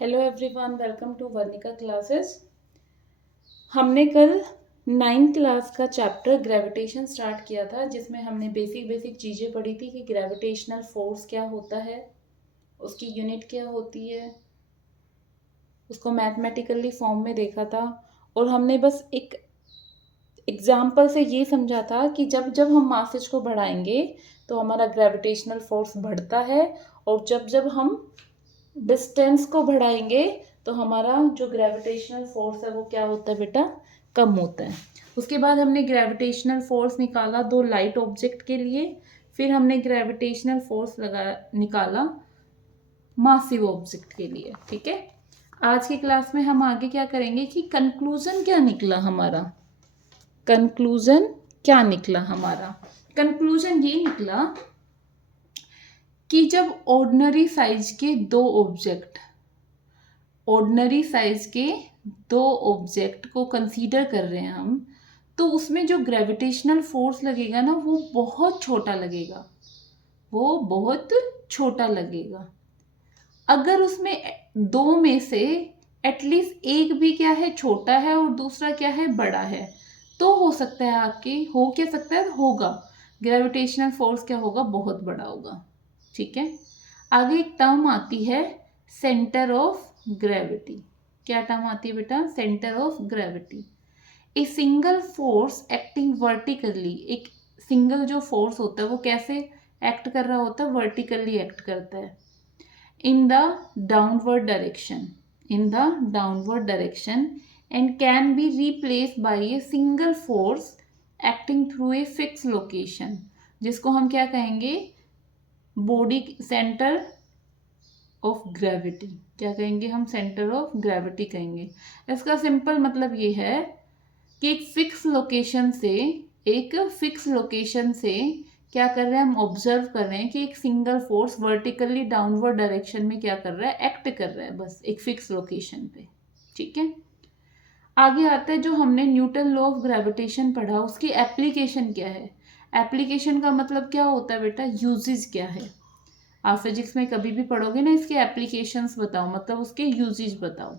Hello everyone, welcome to Varnika classes. हमने कल 9th class का चैप्टर ग्रेविटेशन स्टार्ट किया था, जिसमें हमने बेसिक चीज़ें पढ़ी थी कि ग्रेविटेशनल फोर्स क्या होता है, उसकी यूनिट क्या होती है, उसको मैथमेटिकली फॉर्म में देखा था। और हमने बस एक एग्जाम्पल से ये समझा था कि जब जब हम मासेज को बढ़ाएंगे तो हमारा ग्रेविटेशनल फोर्स बढ़ता है, और जब जब हम डिस्टेंस को बढ़ाएंगे तो हमारा जो ग्रेविटेशनल फोर्स है वो क्या होता है बेटा, कम होता है। उसके बाद हमने ग्रेविटेशनल फोर्स निकाला दो लाइट ऑब्जेक्ट के लिए, फिर हमने ग्रेविटेशनल फोर्स निकाला मासिव ऑब्जेक्ट के लिए। ठीक है, आज की क्लास में हम आगे क्या करेंगे कि कंक्लूजन क्या निकला हमारा। कंक्लूजन क्या निकला हमारा? कंक्लूजन ये निकला कि जब ऑर्डिनरी साइज के दो ऑब्जेक्ट को कंसीडर कर रहे हैं हम, तो उसमें जो ग्रेविटेशनल फोर्स लगेगा ना वो बहुत छोटा लगेगा। अगर उसमें दो में से एटलीस्ट एक भी क्या है, छोटा है, और दूसरा क्या है, बड़ा है, तो हो सकता है होगा ग्रेविटेशनल फोर्स क्या होगा, बहुत बड़ा होगा। ठीक है, आगे एक टर्म आती है सेंटर ऑफ ग्रेविटी। क्या टर्म आती है बेटा? Centre of gravity. A single force acting vertically, एक सिंगल जो फोर्स होता है वो कैसे एक्ट कर रहा होता है? वर्टिकली एक्ट करता है in the downward direction and can be replaced by a single force acting through a fixed location, जिसको हम क्या कहेंगे? Body centre of gravity. क्या कहेंगे हम? सेंटर ऑफ ग्रेविटी कहेंगे। इसका सिंपल मतलब ये है कि एक फिक्स लोकेशन से क्या कर रहे हैं हम? ऑब्जर्व कर रहे हैं कि एक single force vertically downward direction में क्या कर रहा है? एक्ट कर रहा है, बस एक फिक्स लोकेशन पे। ठीक है, आगे आता है जो हमने न्यूटन लॉ ऑफ ग्रेविटेशन पढ़ा, उसकी एप्लीकेशन क्या है? एप्लीकेशन का मतलब क्या होता है बेटा? यूजेज क्या है? आप फिजिक्स में कभी भी पढ़ोगे ना, इसके एप्लीकेशंस बताओ, मतलब उसके यूजेज बताओ।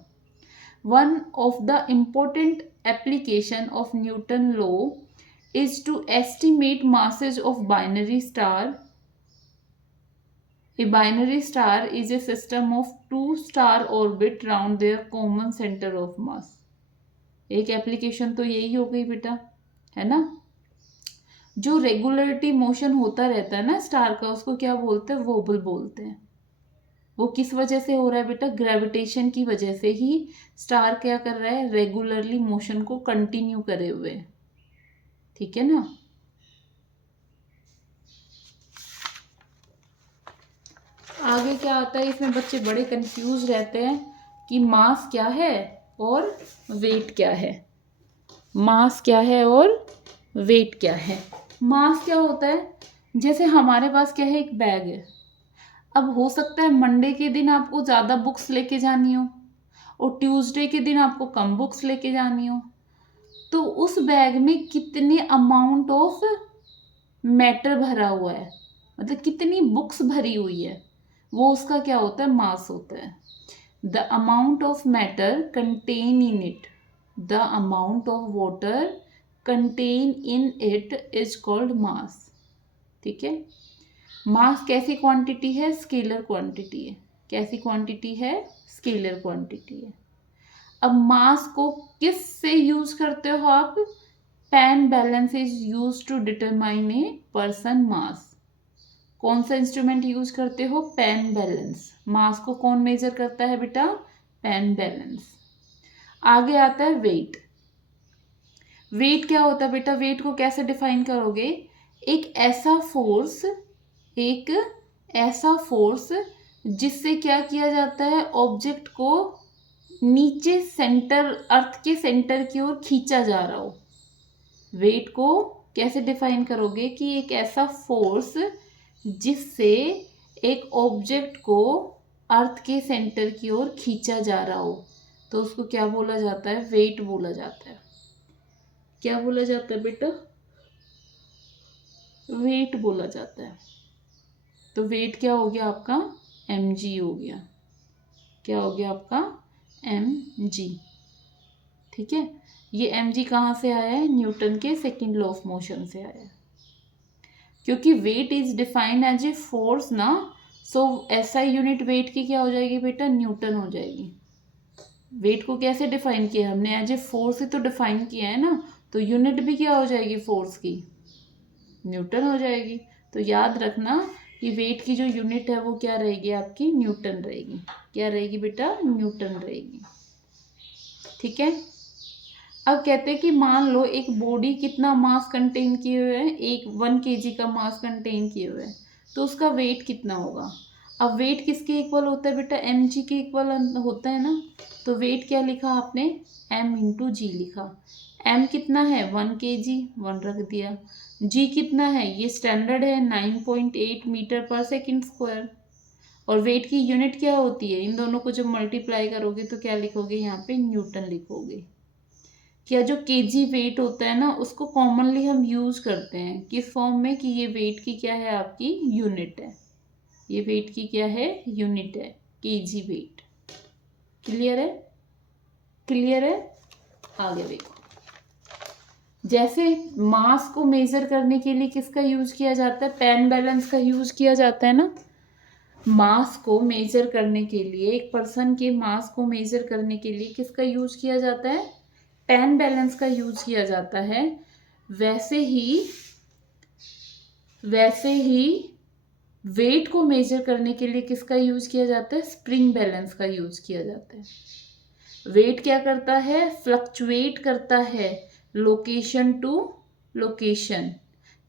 One of the important application of Newton law is to estimate masses of binary star. A binary star is a system of two star orbit round their common center of mass. एक application तो यही हो गई बेटा, है ना? जो regularity motion होता रहता है ना स्टार का, उसको क्या बोलते हैं? वोबल बोलते हैं। वो किस वजह से हो रहा है बेटा? ग्रेविटेशन की वजह से ही स्टार क्या कर रहा है? रेगुलरली मोशन को कंटिन्यू करे हुए। ठीक है ना? आगे क्या आता है, इसमें बच्चे बड़े कंफ्यूज रहते हैं कि मास क्या है और वेट क्या है। मास क्या है और वेट क्या है? मास क्या होता है? जैसे हमारे पास क्या है, एक बैग है। अब हो सकता है मंडे के दिन आपको ज़्यादा बुक्स लेके जानी हो और ट्यूसडे के दिन आपको कम बुक्स लेके जानी हो, तो उस बैग में कितने अमाउंट ऑफ मैटर भरा हुआ है, मतलब कितनी बुक्स भरी हुई है, वो उसका क्या होता है? मास होता है। The amount of matter contain in it, the amount of water contain in it is called मास। ठीक है, मास कैसी क्वांटिटी है? स्केलर क्वांटिटी है। कैसी क्वांटिटी है? स्केलर क्वांटिटी है। अब मास को किस से यूज करते हो आप? Pan balance is use to determine a person mass. कौन सा इंस्ट्रूमेंट यूज करते हो? Pen balance. मास को कौन मेजर करता है बेटा? Pan balance. आगे आता है वेट। वेट क्या होता है बेटा? वेट को कैसे डिफाइन करोगे? एक ऐसा फोर्स जिससे क्या किया जाता है? ऑब्जेक्ट को नीचे सेंटर, अर्थ के सेंटर की ओर खींचा जा रहा हो। वेट को कैसे डिफाइन करोगे? कि एक ऐसा फोर्स जिससे एक ऑब्जेक्ट को अर्थ के सेंटर की ओर खींचा जा रहा हो, तो उसको क्या बोला जाता है? वेट बोला जाता है। क्या बोला जाता है बेटा? वेट बोला जाता है। तो वेट क्या हो गया आपका? mg हो गया। क्या हो गया आपका mg। ठीक है, ये mg कहाँ से आया है, न्यूटन के सेकेंड लॉ ऑफ मोशन से आया है। क्योंकि weight is defined as a force ना, सो एसआई यूनिट वेट की क्या हो जाएगी बेटा, न्यूटन हो जाएगी। वेट को कैसे डिफाइन किया हमने, एज ए फोर्स ही तो डिफाइन किया है ना, तो यूनिट भी क्या हो जाएगी फोर्स की, न्यूटन हो जाएगी। तो याद रखना कि वेट की जो यूनिट है वो क्या रहेगी आपकी, न्यूटन रहेगी। क्या रहेगी बेटा, न्यूटन रहेगी। ठीक है, अब कहते हैं कि मान लो एक बॉडी कितना मास कंटेन किए हुए है, 1 kg का मास कंटेन किए हुए है, तो उसका वेट कितना होगा। अब वेट किसके इक्वल होता है बेटा, mg के इक्वल होता है ना, तो वेट क्या लिखा आपने, m इंटू जी लिखा। m कितना है 1 kg, 1 रख दिया। g कितना है, ये स्टैंडर्ड है 9.8 मीटर पर सेकेंड स्क्वायर। और वेट की यूनिट क्या होती है, इन दोनों को जब मल्टीप्लाई करोगे तो क्या लिखोगे, यहाँ पे न्यूटन लिखोगे। क्या जो केजी वेट होता है ना, उसको कॉमनली हम यूज करते हैं किस फॉर्म में, कि ये वेट की क्या है आपकी यूनिट है, ये वेट की क्या है, यूनिट है, केजी वेट। क्लियर है, क्लियर है। आगे देखो, जैसे मास को मेजर करने के लिए किसका यूज किया जाता है, पेन बैलेंस का यूज किया जाता है ना। मास को मेजर करने के लिए, एक पर्सन के मास को मेजर करने के लिए किसका यूज किया जाता है, पेन बैलेंस का यूज किया जाता है। वैसे ही वेट को मेजर करने के लिए किसका यूज किया जाता है, स्प्रिंग बैलेंस का यूज किया जाता है। वेट क्या करता है, फ्लक्चुएट करता है लोकेशन टू लोकेशन,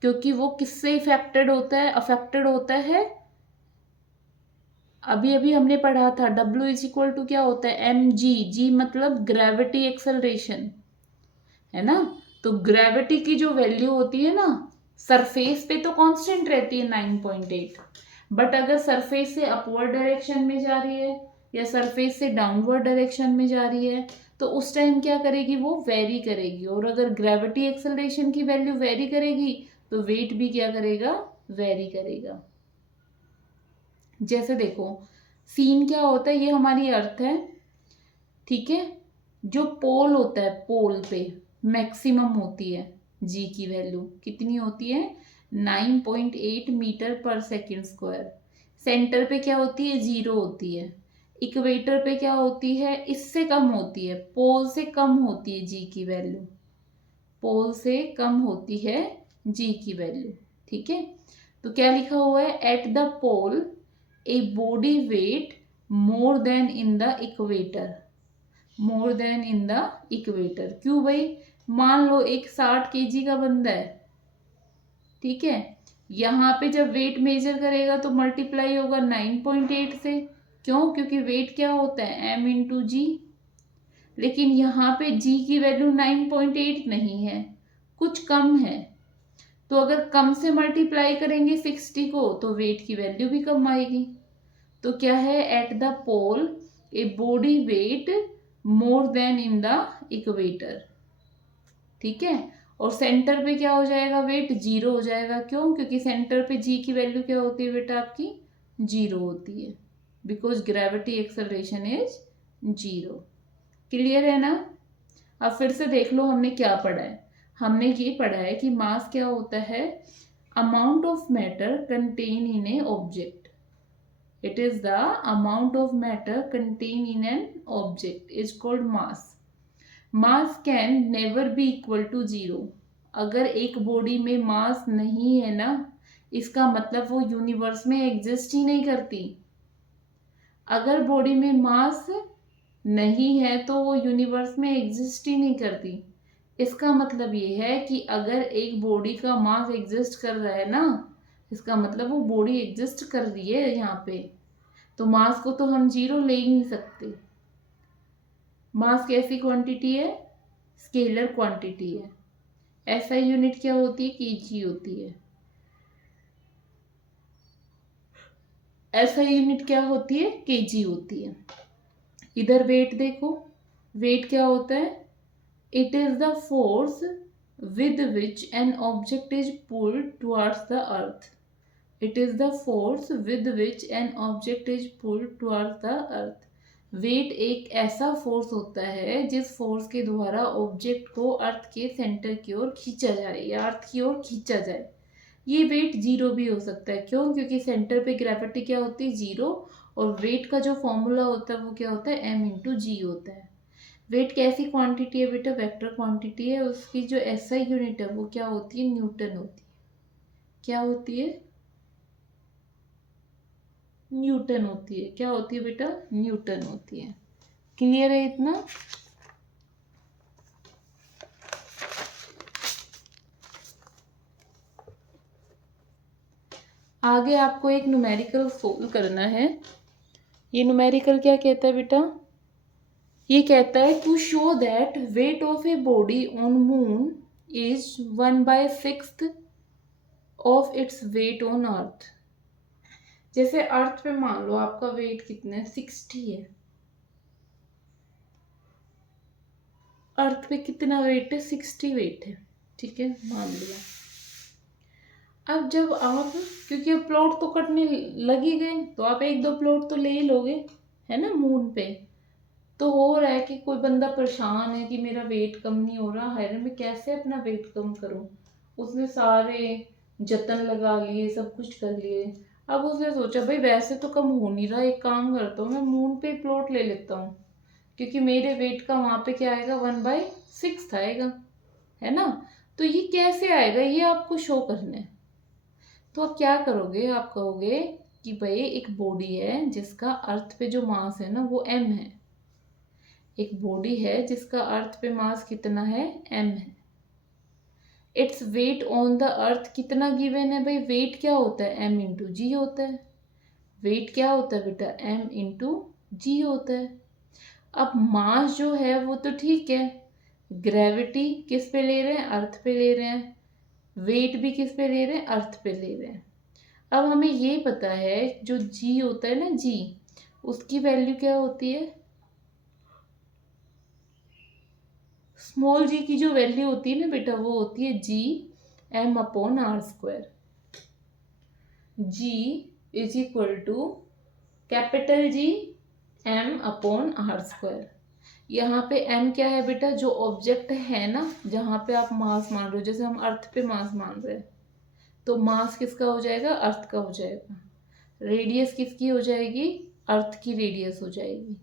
क्योंकि वो किससे अफेक्टेड होता है, अभी अभी हमने पढ़ा था W इज इक्वल टू क्या होता है, mg। g मतलब ग्रेविटी एक्सेलरेशन है ना। तो ग्रेविटी की जो वैल्यू होती है ना, सरफेस पे तो कांस्टेंट रहती है 9.8, बट अगर सरफेस से अपवर्ड डायरेक्शन में जा रही है या सरफेस से डाउनवर्ड डायरेक्शन में जा रही है, तो उस टाइम क्या करेगी, वो वेरी करेगी। और अगर ग्रेविटी एक्सेलरेशन की वैल्यू वेरी करेगी तो वेट भी क्या करेगा, वेरी करेगा। जैसे देखो, सीन क्या होता है, ये हमारी अर्थ है, ठीक है। जो पोल होता है, पोल पे मैक्सिमम होती है जी की वैल्यू, कितनी होती है, 9.8 मीटर पर सेकेंड स्क्वायर। सेंटर पे क्या होती है, 0 होती है। इक्वेटर पे क्या होती है, इससे कम होती है, पोल से कम होती है जी की वैल्यू, पोल से कम होती है जी की वैल्यू। ठीक है, तो क्या लिखा हुआ है, at the pole a body weight more than in the equator, more than in the equator. क्यों भाई, मान लो एक 60 kg का बंदा है, ठीक है, यहाँ पे जब वेट मेजर करेगा तो मल्टीप्लाई होगा 9.8 से। क्यों, क्योंकि वेट क्या होता है, m इंटू जी। लेकिन यहाँ पे g की वैल्यू 9.8 नहीं है, कुछ कम है, तो अगर कम से मल्टीप्लाई करेंगे 60 को तो वेट की वैल्यू भी कम आएगी। तो क्या है, at the pole a body weight more than in the equator. ठीक है, और सेंटर पे क्या हो जाएगा, वेट 0 हो जाएगा। क्यों, क्योंकि सेंटर पे जी की वैल्यू क्या होती है बेटा आपकी, 0 होती है, because gravity acceleration is 0। Clear है ना। अब फिर से देख लो हमने क्या पढ़ा है, हमने ये पढ़ा है कि मास क्या होता है, amount of matter contain in A object. It is the amount of matter contained in an object is called mass. Mass can never be equal to 0. अगर एक बॉडी में मास नहीं है ना, इसका मतलब वो यूनिवर्स में एग्जिस्ट ही नहीं करती। अगर बॉडी में मास नहीं है तो वो यूनिवर्स में एग्जिस्ट ही नहीं करती। इसका मतलब ये है कि अगर एक बॉडी का मास एग्जिस्ट कर रहा है ना, इसका मतलब वो बॉडी एग्जिस्ट कर रही है यहाँ पे, तो मास को तो हम 0 ले ही नहीं सकते। मास कैसी क्वांटिटी है, स्केलर क्वांटिटी है। एसआई यूनिट क्या होती है, केजी होती है। एसआई यूनिट क्या होती है, केजी होती है। इधर वेट देखो, वेट क्या होता है, it is the force with which an object is pulled towards the earth. It is the force with which an object is pulled towards the earth. Weight एक ऐसा फोर्स होता है जिस फोर्स के द्वारा ऑब्जेक्ट को अर्थ के सेंटर की ओर खींचा जाए या अर्थ की ओर खींचा जाए। ये वेट जीरो भी हो सकता है, क्यों? क्योंकि सेंटर पे ग्रेविटी क्या होती है? जीरो। और वेट का जो फॉर्मूला होता है वो क्या होता है? m इंटू जी होता है। वेट कैसी क्वांटिटी है बेटा? वेक्टर क्वांटिटी है। उसकी जो एसआई यूनिट है वो क्या होती है? न्यूटन होती है। क्या होती है? न्यूटन होती है। क्या होती है बेटा? न्यूटन होती है। क्लियर है इतना? आगे आपको एक न्यूमेरिकल सोल्व करना है। ये न्यूमेरिकल क्या कहता है बेटा? ये कहता है to show that weight of a body on moon is 1/6 of its weight on earth. जैसे अर्थ पे मान लो आपका वेट कितना है? 60 है। अर्थ पे कितना वेट है? 60 वेट है। ठीक है, मान लिया। अब जब आप, क्योंकि अब प्लॉट तो कटने लग ही गए, तो आप एक दो प्लॉट तो ले ही लोगे, है ना? मून पे तो हो रहा है कि कोई बंदा परेशान है कि मेरा वेट कम नहीं हो रहा है, मैं कैसे अपना वेट कम करूं। उसने सारे जतन लगा लिए, सब कुछ कर लिए। अब उसने सोचा भाई वैसे तो कम हो नहीं रहा, एक काम करता हूँ मैं मून पे प्लॉट ले लेता हूँ, क्योंकि मेरे वेट का वहां पे क्या आएगा? 1/6 आएगा, है ना? तो ये कैसे आएगा, ये आपको शो करना है। तो आप क्या करोगे? आप कहोगे कि भाई एक बॉडी है जिसका अर्थ पे जो मास है ना वो m है। एक बॉडी है जिसका अर्थ पे मास कितना है? m है। It's weight on the earth कितना गिवन है? भाई वेट क्या होता है? m इंटू जी होता है। वेट क्या होता है बेटा? m इंटू जी होता है। अब मास जो है वो तो ठीक है, ग्रेविटी किस पे ले रहे हैं? अर्थ पे ले रहे हैं। वेट भी किस पे ले रहे हैं? अर्थ पे ले रहे हैं। अब हमें ये पता है जो जी होता है ना, जी, उसकी वैल्यू क्या होती है? स्मॉल जी की जो वैल्यू होती है ना बेटा वो होती है g m upon are square. G is equal to capital G m upon are square. यहाँ पे m क्या है बेटा? जो ऑब्जेक्ट है ना, जहाँ पे आप मास मान रहे हो, जैसे हम अर्थ पे मास मान रहे हैं, तो मास किसका हो जाएगा? अर्थ का हो जाएगा। रेडियस किसकी हो जाएगी? अर्थ की रेडियस हो जाएगी।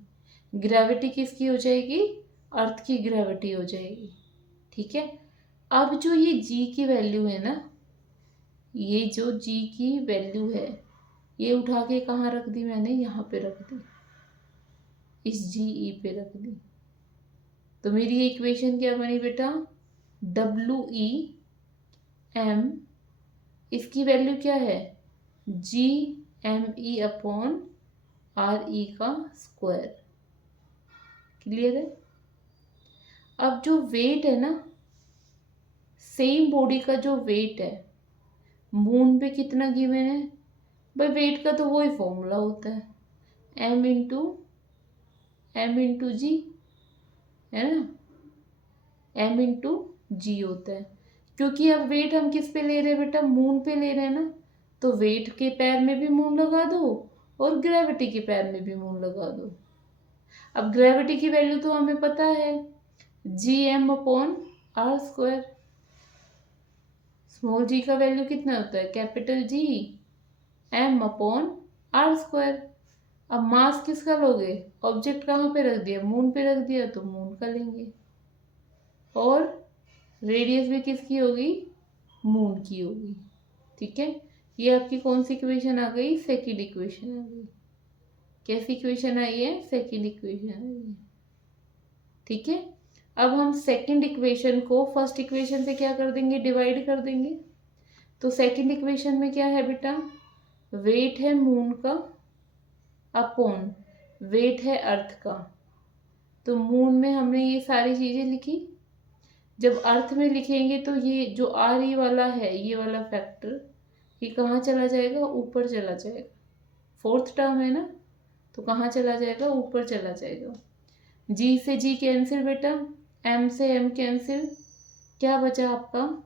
ग्रेविटी किसकी हो जाएगी? अर्थ की ग्रेविटी हो जाएगी। ठीक है। अब जो ये जी की वैल्यू है ना, ये जो जी की वैल्यू है, ये उठा के कहाँ रख दी मैंने? यहाँ पे रख दी, इस जी ई पे रख दी। तो मेरी इक्वेशन क्या बनी बेटा? डब्ल्यू ई एम, इसकी वैल्यू क्या है? G M E upon R E का स्क्वायर। क्लियर है? अब जो वेट है ना, सेम बॉडी का जो वेट है मून पे कितना गिवन है? भाई वेट का तो वही फॉर्मूला होता है, एम इंटू जी, है ना? एम इंटू जी होता है। क्योंकि अब वेट हम किस पे ले रहे हैं बेटा? मून पे ले रहे हैं ना, तो वेट के पैर में भी मून लगा दो और ग्रेविटी के पैर में भी मून लगा दो। अब ग्रेविटी की वैल्यू तो हमें पता है, G M upon are square. Small G का वैल्यू कितना होता है? Capital G M upon are square. अब मास किसका लोगे? ऑब्जेक्ट कहाँ पे रख दिया? मून पे रख दिया, तो मून का लेंगे। और रेडियस भी किसकी होगी? मून की होगी। ठीक है, ये आपकी कौन सी इक्वेशन आ गई? सेकंड इक्वेशन आ गई। कैसी इक्वेशन आई है? सेकंड इक्वेशन आई है। ठीक है, अब हम सेकंड इक्वेशन को फर्स्ट इक्वेशन से क्या कर देंगे? डिवाइड कर देंगे। तो सेकंड इक्वेशन में क्या है बेटा? वेट है मून का अपॉन वेट है अर्थ का। तो मून में हमने ये सारी चीजें लिखी। जब अर्थ में लिखेंगे तो ये जो आर ई वाला है, ये वाला फैक्टर, ये कहाँ चला जाएगा? ऊपर चला जाएगा। फोर्थ टर्म है ना, तो कहाँ चला जाएगा? ऊपर चला जाएगा। जी से जी कैंसिल बेटा, एम से एम कैंसिल। क्या बचा आपका?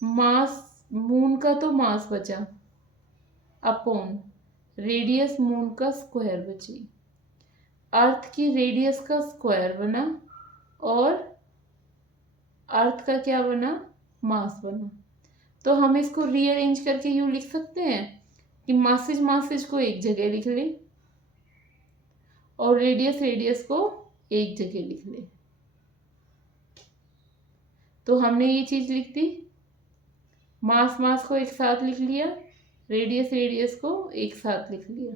मास, मून का तो मास बचा, अपॉन रेडियस मून का स्क्वायर बची। अर्थ की रेडियस का स्क्वायर बना और अर्थ का क्या बना, मास बना। तो हम इसको रीअरेंज करके यूँ लिख सकते हैं कि मासेज मासेज को एक जगह लिख ले और रेडियस रेडियस को एक जगह लिख ले। तो हमने ये चीज़ लिख दी, मास मास को एक साथ लिख लिया, रेडियस रेडियस को एक साथ लिख लिया।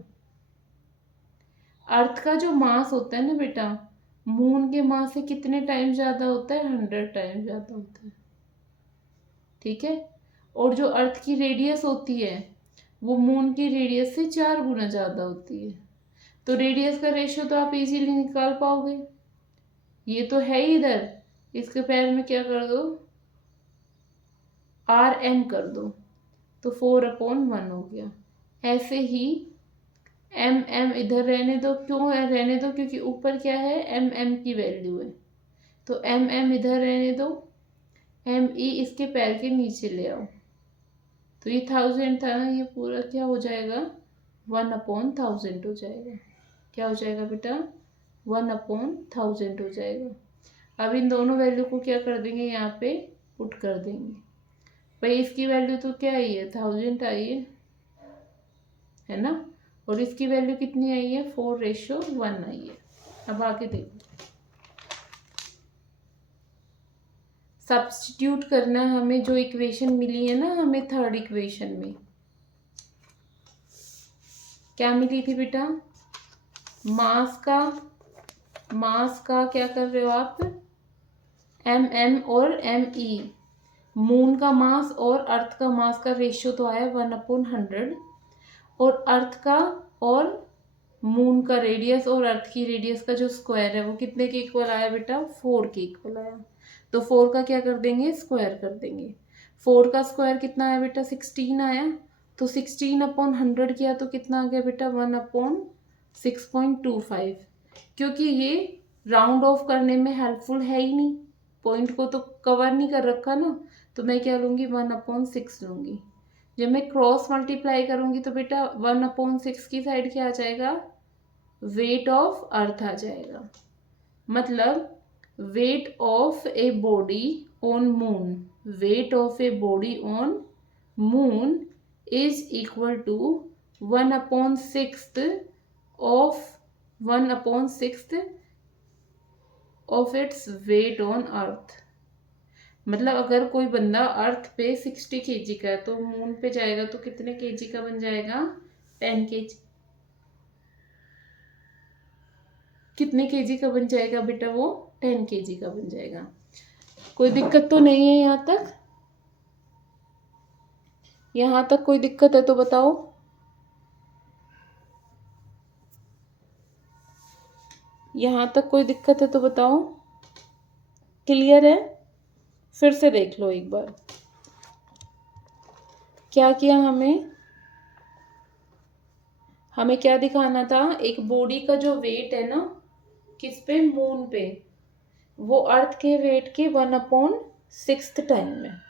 अर्थ का जो मास होता है ना बेटा, मून के मास से कितने टाइम ज़्यादा होता है, 100 टाइम ज़्यादा होता है, ठीक है। और जो अर्थ की रेडियस होती है वो मून की रेडियस से 4 गुना ज़्यादा होती है। तो रेडियस का रेशियो तो आप इजीली निकाल पाओगे। ये तो है ही इधर, इसके पैर में क्या कर दो, RM कर दो, तो 4/1 हो गया। ऐसे ही MM इधर रहने दो, क्यों है रहने दो, क्योंकि ऊपर क्या है, MM की वैल्यू है, तो MM इधर रहने दो, ME इसके पैर के नीचे ले आओ। तो ये 1000 था ना, ये पूरा क्या हो जाएगा, 1/1000 हो जाएगा। क्या हो जाएगा बेटा, 1/1000 हो जाएगा। अब इन दोनों वैल्यू को क्या कर देंगे, यहाँ पे पुट कर देंगे। भाई इसकी वैल्यू तो क्या आई है, 1000 आई है ना, और इसकी वैल्यू कितनी आई है, 4:1 आई है। अब आगे देखो, सब्स्टिट्यूट करना हमें, जो इक्वेशन मिली है ना हमें थर्ड इक्वेशन में, क्या मिली थी बेटा, मास का क्या कर रहे हो आप, MM और ME, मून का मास और अर्थ का मास का रेशियो तो आया 1/100, और अर्थ का और मून का रेडियस और अर्थ की रेडियस का जो स्क्वायर है वो कितने के इक्वल आया बेटा, 4 के इक्वल आया। तो 4 का क्या कर देंगे, स्क्वायर कर देंगे। 4 का स्क्वायर कितना आया बेटा, 16 आया। तो 16/100 किया तो कितना आ गया बेटा, 1/6.25। क्योंकि ये राउंड ऑफ करने में हेल्पफुल है ही नहीं, पॉइंट को तो कवर नहीं कर रखा ना, तो मैं क्या लूँगी, 1/6 लूँगी। जब मैं क्रॉस मल्टीप्लाई करूँगी तो बेटा 1/6 की साइड क्या आ जाएगा, वेट ऑफ अर्थ आ जाएगा। मतलब weight of a body on moon, weight of a body on moon is equal to 1/6 of its weight on earth. मतलब अगर कोई बंदा अर्थ पे 60 kg का है तो मून पे जाएगा तो कितने kg का बन जाएगा, 10 kg। कितने kg का बन जाएगा बेटा, वो 10 kg का बन जाएगा। कोई दिक्कत तो नहीं है यहाँ तक, यहाँ तक कोई दिक्कत है तो बताओ। यहाँ तक कोई दिक्कत है तो बताओ, क्लियर है। फिर से देख लो एक बार, क्या किया हमें क्या दिखाना था, एक बॉडी का जो वेट है ना, किस पे, मून पे, वो अर्थ के वेट के 1/6 टाइम में।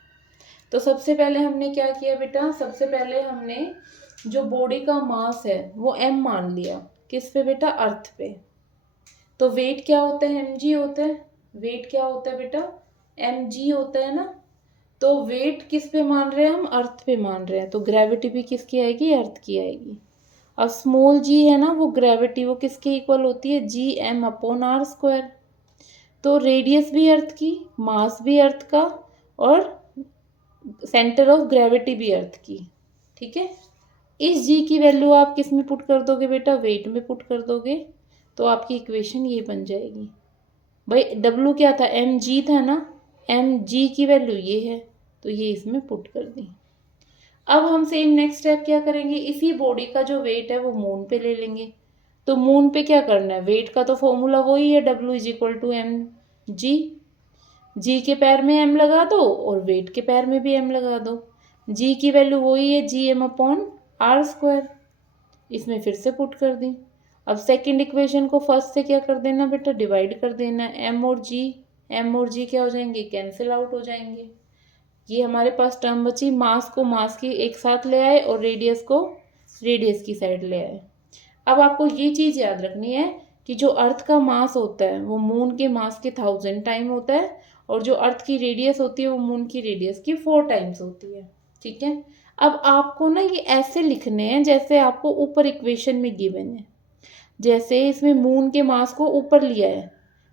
तो सबसे पहले हमने क्या किया बेटा, सबसे पहले हमने जो बॉडी का मास है वो M मान लिया, किस पे बेटा, अर्थ पे। तो वेट क्या होता है, mg होता है। वेट क्या होता है बेटा, mg होता है ना। तो वेट किस पे मान रहे हैं हम, अर्थ पे मान रहे हैं, तो ग्रेविटी भी किसकी आएगी, अर्थ की आएगी। अब स्मॉल g है ना, वो ग्रेविटी वो किसके इक्वल होती है, Gm/r²। तो रेडियस भी अर्थ की, मास भी अर्थ का, और सेंटर ऑफ ग्रेविटी भी अर्थ की, ठीक है। इस g की वैल्यू आप किस में पुट कर दोगे बेटा, वेट में पुट कर दोगे, तो आपकी इक्वेशन ये बन जाएगी। भाई w क्या था, mg था ना, mg की वैल्यू ये है, तो ये इसमें पुट कर दी। अब हम सेम नेक्स्ट स्टेप क्या करेंगे, इसी बॉडी का जो वेट है वो मून पे ले लेंगे। तो मून पे क्या करना है, वेट का तो फॉर्मूला वही है, W = mg। g के पैर में m लगा दो और वेट के पैर में भी m लगा दो। g की वैल्यू वही है, Gm/r²। इसमें फिर से पुट कर दी। अब सेकंड इक्वेशन को फर्स्ट से क्या कर देना बेटा, डिवाइड कर देना। m और g क्या हो जाएंगे, कैंसिल आउट हो जाएंगे। ये हमारे पास टर्म बची, मास को मास की एक साथ ले आए और रेडियस को रेडियस की साइड ले आए। अब आपको ये चीज़ याद रखनी है कि जो अर्थ का मास होता है वो मून के मास के 1000 टाइम होता है, और जो अर्थ की रेडियस होती है वो मून की रेडियस की 4 टाइम्स होती है। ठीक है, अब आपको ना ये ऐसे लिखने हैं जैसे आपको ऊपर इक्वेशन में गिवन है। जैसे इसमें मून के मास को ऊपर लिया है,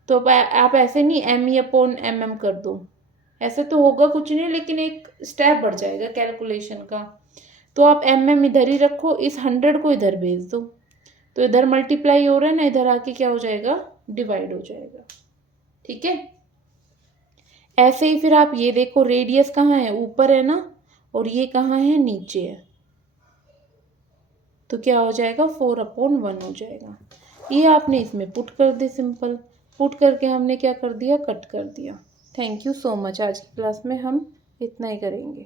तो अब आप ऐसे नहीं ME/mm कर दो, ऐसे तो होगा कुछ नहीं, लेकिन एक स्टेप बढ़ जाएगा कैलकुलेशन का। तो आप इधर ही रखो, इस 100 को इधर भेज दो, तो इधर मल्टीप्लाई हो रहा है ना, इधर आके क्या हो जाएगा, डिवाइड हो जाएगा। ठीक है, ऐसे ही फिर आप ये देखो, रेडियस कहाँ है, ऊपर है ना, और ये कहाँ है, नीचे है, तो क्या हो जाएगा, 4/1 हो जाएगा। ये आपने इसमें पुट कर दे, सिंपल पुट करके हमने क्या कर दिया, कट कर दिया। Thank you so much. आज की क्लास में हम इतना ही करेंगे।